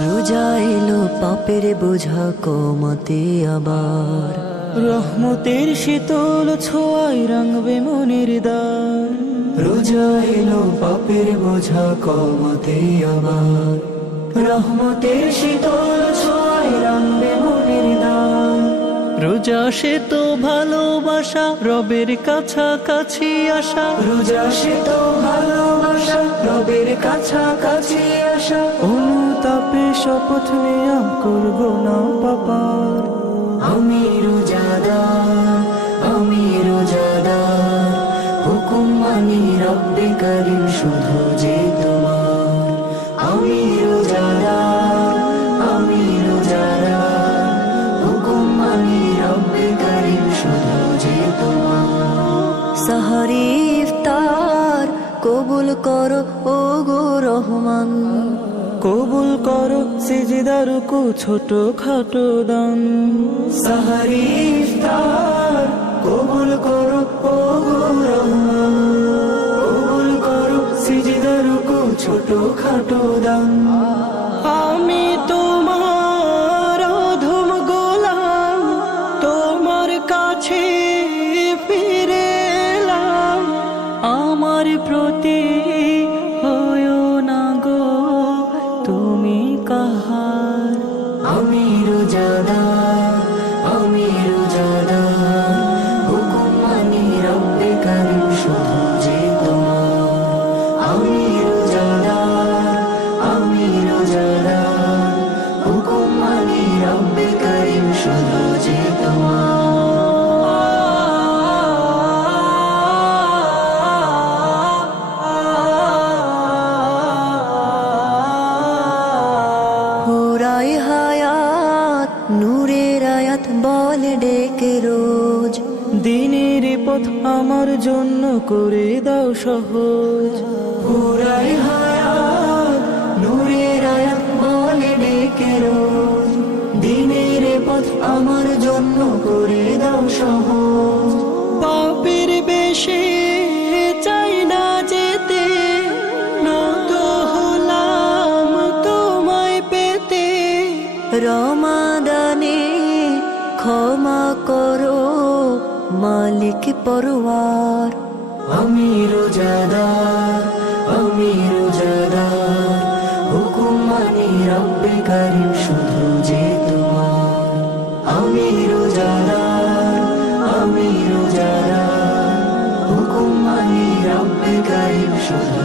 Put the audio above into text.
রোজা এলো পাপের বোঝা কমাতে আবার, রহমতের শীতল ছোঁয়ায় রাঙবে মনের দ্বার। রোজা এলো পাপের বোঝা কমাতে আবার, রহমতের শীতল ছোঁয়ায় রাঙবে মনের দ্বার। রোজা সে তো ভালোবাসা, রবের কাছাকাছি আসা। রোজা সে তো ভালোবাসা, রবের কাছাকাছি আসা। অনুতাপে শপথ নেয়া করব না পাপার। আমি রোজাদার, আমি রোজাদার, হুকুম মানি রব্বে করিম শুধু যে তোমার। আমি রোজাদার, আমি রোজাদার, হুকুম মানি রব্বে করিম শুধু যে তোমার। সাহারি ইফতার কবুল করো ও গো রহমান, কবুল করো সিজদার রুকু ছোট খাটো দান। সাহারি ইফতার কবুল করো ও গো রহমান, কবুল করো সিজদা রুকু ছোট খাটো দান। আমি তোমার অধম গোলাম, তোমার কাছে ফিরে এলাম। আমার প্রতি হয়ো না গো তুমি কাহার। আমি রোজাদার, আমি রোজাদার, হুকুম মানি রব্বে করিম শুধু যে তোমার। আমি রোজাদার, আমি রোজাদার, হুকুম মানি রব্বে করিম শুধু যে তোমার। পুরাই হায়াত নূরের আয়াত বলে ডেকে রোজ, দিনের পথ আমার জন্য করে দাও সহজ। পুরাই হায়াত নূরের আয়াত বলে ডেকে রোজ, দিনের পথ আমার জন্য করে দাও সহজ। পাপের বেশে চাই না যেতে, নত হলাম তোমায় পেতে। রমাদানে ক্ষমা করো মালিক পরওয়ার। আমি রোজাদার, আমি রোজাদার, হুকুম মানি রব্বে করিম শুধু যে তোমার। আমি রোজাদার, আমি রোজাদার, হুকুম মানি রব্বে করিম শুধু